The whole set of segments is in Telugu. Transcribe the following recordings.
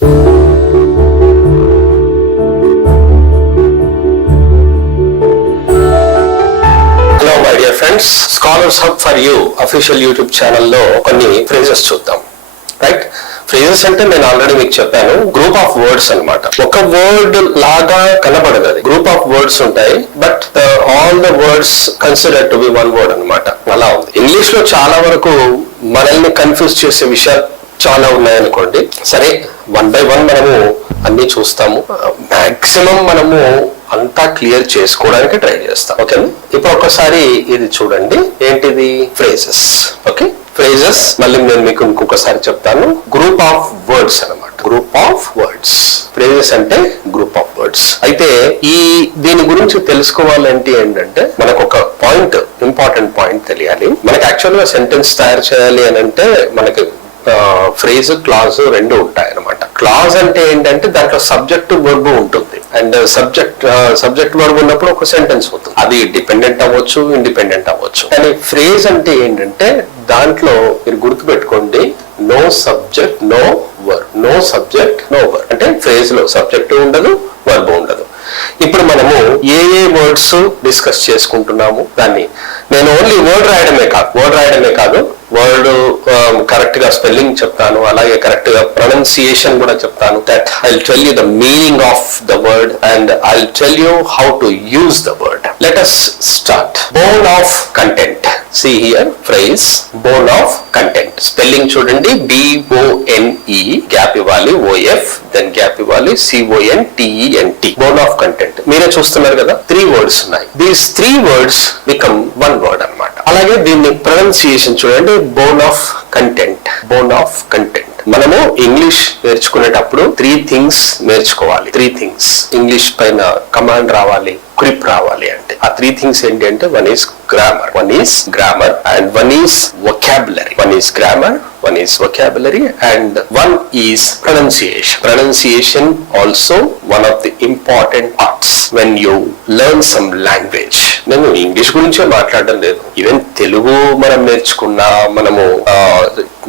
Hello my dear friends, scholars hub for you official YouTube ఛానల్లో కొన్ని ఫ్రేజెస్ చూద్దాం. రైట్, ఫ్రేజెస్ అంటే నేను ఆల్రెడీ మీకు చెప్పాను, గ్రూప్ ఆఫ్ వర్డ్స్ అన్నమాట. ఒక వర్డ్ లాగా కనబడదు, అది గ్రూప్ ఆఫ్ వర్డ్స్ ఉంటాయి, but all the words consider to be one word అన్నమాట. అలా ఉంది. ఇంగ్లీష్ లో చాలా వరకు మనల్ని కన్ఫ్యూజ్ చేసే విషయాలు చాలా ఉన్నాయనుకోండి. సరే, వన్ బై వన్ మనము అన్ని చూస్తాము. మాక్సిమం మనము అంతా క్లియర్ చేసుకోవడానికి ట్రై చేస్తాం. ఓకే, ఇప్పుడు ఒకసారి ఇది చూడండి. ఏంటిది? ఫ్రేజెస్. ఓకే, ఫ్రేజెస్ మళ్ళీ నేను మీకు ఇంకొకసారి చెప్తాను. గ్రూప్ ఆఫ్ వర్డ్స్ అన్నమాట. Group of words. ఫ్రేజెస్ అంటే గ్రూప్ ఆఫ్ వర్డ్స్. అయితే దీని గురించి తెలుసుకోవాలంటే ఏంటంటే మనకు ఒక పాయింట్, ఇంపార్టెంట్ పాయింట్ తెలియాలి. మనకి యాక్చువల్ గా సెంటెన్స్ తయారు చేయాలి అని అంటే మనకి ఫ్రేజ్, క్లాజ్ రెండు ఉంటాయి అనమాట. క్లాజ్ అంటే ఏంటంటే దాంట్లో సబ్జెక్ట్ వర్బ్ ఉంటుంది, అండ్ సబ్జెక్ట్ వర్బ్ ఉన్నప్పుడు ఒక సెంటెన్స్ అవుతుంది. అది డిపెండెంట్ అవ్వచ్చు, ఇండిపెండెంట్ అవ్వచ్చు. కానీ ఫ్రేజ్ అంటే ఏంటంటే దాంట్లో మీరు గుర్తుపెట్టుకోండి, no subject no verb. No subject no verb అంటే ఫ్రేజ్ లో సబ్జెక్ట్ ఉండదు, వర్బ్ ఉండదు. ఇప్పుడు మనము ఏ వర్డ్స్ డిస్కస్ చేసుకుంటున్నాము దాన్ని నేను ఓన్లీ వర్డ్ రాయడమే కాదు వర్డ్ కరెక్ట్ గా స్పెల్లింగ్ చెప్తాను, అలాగే కరెక్ట్ గా ప్రొనౌన్సియేషన్ కూడా చెప్తాను. That I will tell you the meaning of the word and I will tell you how to use the word. Let us start. Bone of content. See here, phrase bone of content. Spelling చూడండి, BONE, గ్యాప్ ఇవ్వాలి, OF, దెన్ గ్యాప్ ఇవ్వాలి, CONTENT. Bone of content. మీరే చూస్తున్నారు కదా, 3 words ఉన్నాయి. These 3 words become one word అన్నమాట. అలాగే దీన్ని ప్రొనౌన్సియేషన్ చూడండి, bone of content. Bone of content. మనము ఇంగ్లీష్ నేర్చుకునేటప్పుడు 3 things నేర్చుకోవాలి. 3 things. ఇంగ్లీష్ పైన కమాండ్ రావాలి, గ్రిప్ రావాలి అంటే ఆ 3 things ఏంటి అంటే, one is grammar and one is vocabulary. one is vocabulary and one is pronunciation also one of the important parts when you learn some language. నేను ఇంగ్లీష్ గురించే మాట్లాడడం లేదు, ఈవెన్ తెలుగు మనం నేర్చుకున్నా, మనము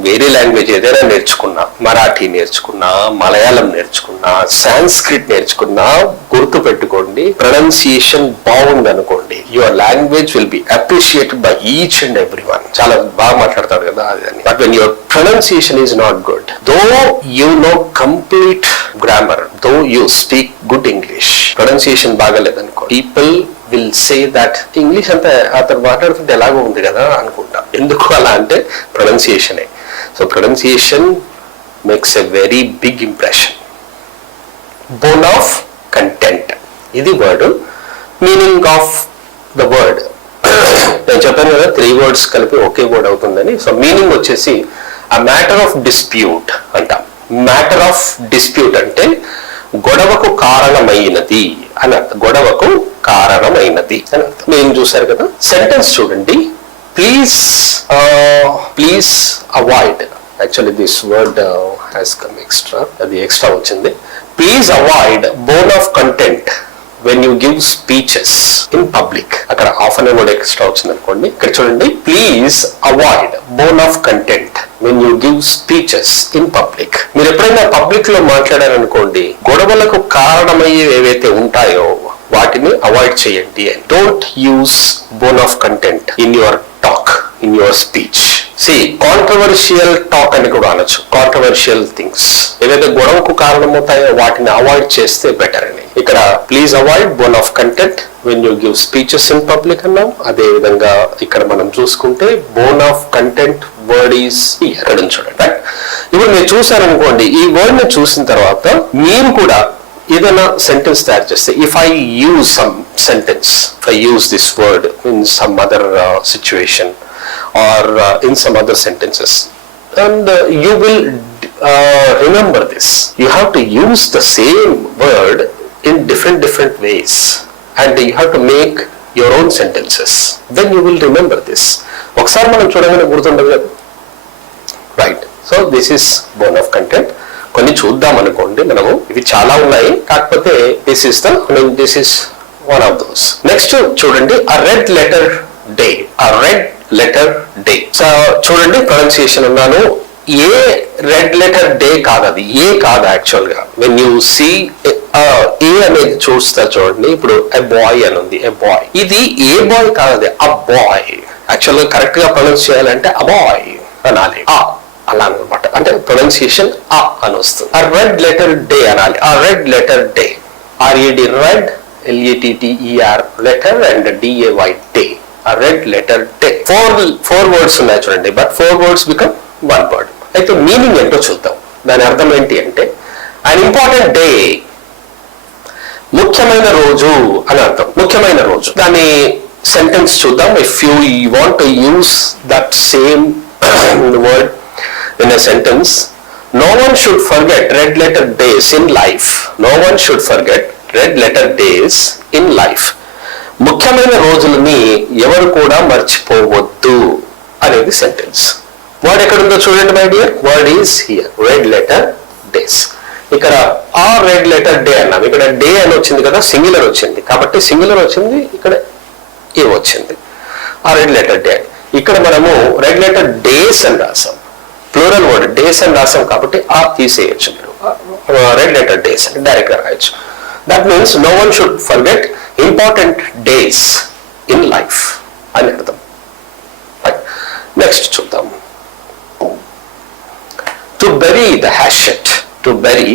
వేరే లాంగ్వేజ్ ఏదైనా నేర్చుకున్నా, మరాఠీ నేర్చుకున్నా, మలయాళం నేర్చుకున్నా, సాంస్క్రిట్ నేర్చుకున్నా, గుర్తు పెట్టుకోండి, ప్రొనౌన్సియేషన్ బాగుంది అనుకోండి, your language will be appreciated by each and every one. చాలా బాగా మాట్లాడతారు కదా అది. But when your pronunciation is not good, though you know complete grammar, though you speak good English, pronunciation బాగలేదనుకో, people will say that English అంతా అతను మాట్లాడుతుంటే ఎలాగో ఉంది కదా అనుకుంటా. ఎందుకు అలా అంటే ప్రొనౌన్సియేషనే. So pronunciation makes a very big impression. Bone of content, ఇది word. Meaning of the word నేను చెప్పాను కదా, 3 words కలిపి ఒకే వర్డ్ అవుతుందని. సో మీనింగ్ వచ్చేసి a matter of dispute అంటాం. మ్యాటర్ ఆఫ్ డిస్ప్యూట్ అంటే గొడవకు కారణమైనది అని అర్థం. గొడవకు కారణమైనది అని అర్థం. నేను చూసారు కదా, సెంటెన్స్ చూడండి. Please avoid. Actually this word has come extra, అది ఎక్స్ట్రా వచ్చింది. Please avoid bone of content when you give speeches in public. అక్కడ హాఫ్ అన్ అవర్ ఎక్స్ట్రా వచ్చింది అనుకోండి. ఇక్కడ చూడండి, please avoid bone of content when you give speeches in public. మీరు ఎప్పుడైనా పబ్లిక్ లో మాట్లాడారనుకోండి, గొడవలకు కారణమయ్యే ఏవైతే ఉంటాయో వాటిని అవాయిడ్ చేయండి. Don't use bone of content in your talk, in your speech. Controversial talk అని కూడా అనొచ్చు. కాంట్రవర్షియల్ థింగ్స్ ఏవైతే గొడవకు కారణమవుతాయో వాటిని అవాయిడ్ చేస్తే బెటర్ అని. ఇక్కడ please avoid bone of content when you give speeches in public అన్నాం. అదే విధంగా ఇక్కడ మనం చూసుకుంటే bone of content word is ఇక్కడ చూడండి. ఇప్పుడు మీరు చూసారనుకోండి, ఈ వర్డ్ ని చూసిన తర్వాత మీరు కూడా ఏదైనా సెంటెన్స్ తయారు చేస్తే, if I use some sentence, I use this word in some other situation or in some other sentences, and you will remember this. You have to use the same word in different ways, and you have to make your own sentences. Then you will remember this. ఒకసారి మనం చూడగానే గుర్తుండదు కదా, right? So this is bone of content. కొన్ని చూద్దాం అనుకోండి మనము, ఇవి చాలా ఉన్నాయి, కాకపోతే this is one of those. Next చూడండి, a red letter day. A red letter day. So చూడండి, ప్రొనౌన్సియేషన్ ఉన్నాను. ఏ రెడ్ లెటర్ డే కాదు, అది ఏ కాదు యాక్చువల్ గా. వెన్ యూ సీ ఏ అనేది చూస్తా చూడండి, ఇప్పుడు ఎ బాయ్ అని ఉంది, ఎ బాయ్, ఇది ఏ బాయ్ కాదు, అది అ బాయ్. యాక్చువల్ గా కరెక్ట్ గా ప్రొనౌన్స్ చేయాలంటే అ బాయ్ అనాలి, అలా అనమాట. అంటే ప్రొనౌన్సియేషన్ అని వస్తుంది. ఆ రెడ్ లెటర్ డే అనాలి, a red letter day, R E D red, L E T T E R letter and D A Y day, a red letter day. Four words ఉన్నాయి చూడండి, బట్ 4 words బికమ్ 1 word. అయితే మీనింగ్ ఏంటో చూద్దాం. దాని అర్థం ఏంటి అంటే అన్ ఇంపార్టెంట్ డే, ముఖ్యమైన రోజు అని అర్థం, ముఖ్యమైన రోజు. దాని సెంటెన్స్ చూద్దాం. If you want to use that same word in a sentence, no one should forget red letter days in life. No one should forget red letter days in life. ముఖ్యమైన రోజులని ఎవరు కూడా మర్చిపోవద్దు అనేది సెంటెన్స్. వర్డ్ ఎక్కడుందో చూడండి my dear, word is here, red letter days. ఇక్కడ ఆ రెడ్ లెటర్ డే అన్నాం, ఇక్కడ డే అని వచ్చింది కదా, సింగులర్ వచ్చింది కాబట్టి సింగులర్ వచ్చింది, ఇక్కడ ఏ వచ్చింది, ఆ రెడ్ లెటర్ డే. ఇక్కడ మనము రెడ్ లెటర్ డేస్ అని రాసాం, ప్లూరల్ వర్డ్ డేస్ అని రాసాం కాబట్టి ఆ తీసేయచ్చు మీరు, రెడ్ లెటర్ డేస్ అని డైరెక్ట్ గా రాయొచ్చు. That means no one should forget important days in life అని అర్థం. నెక్స్ట్ చూద్దాం. To bury the hatchet, to berry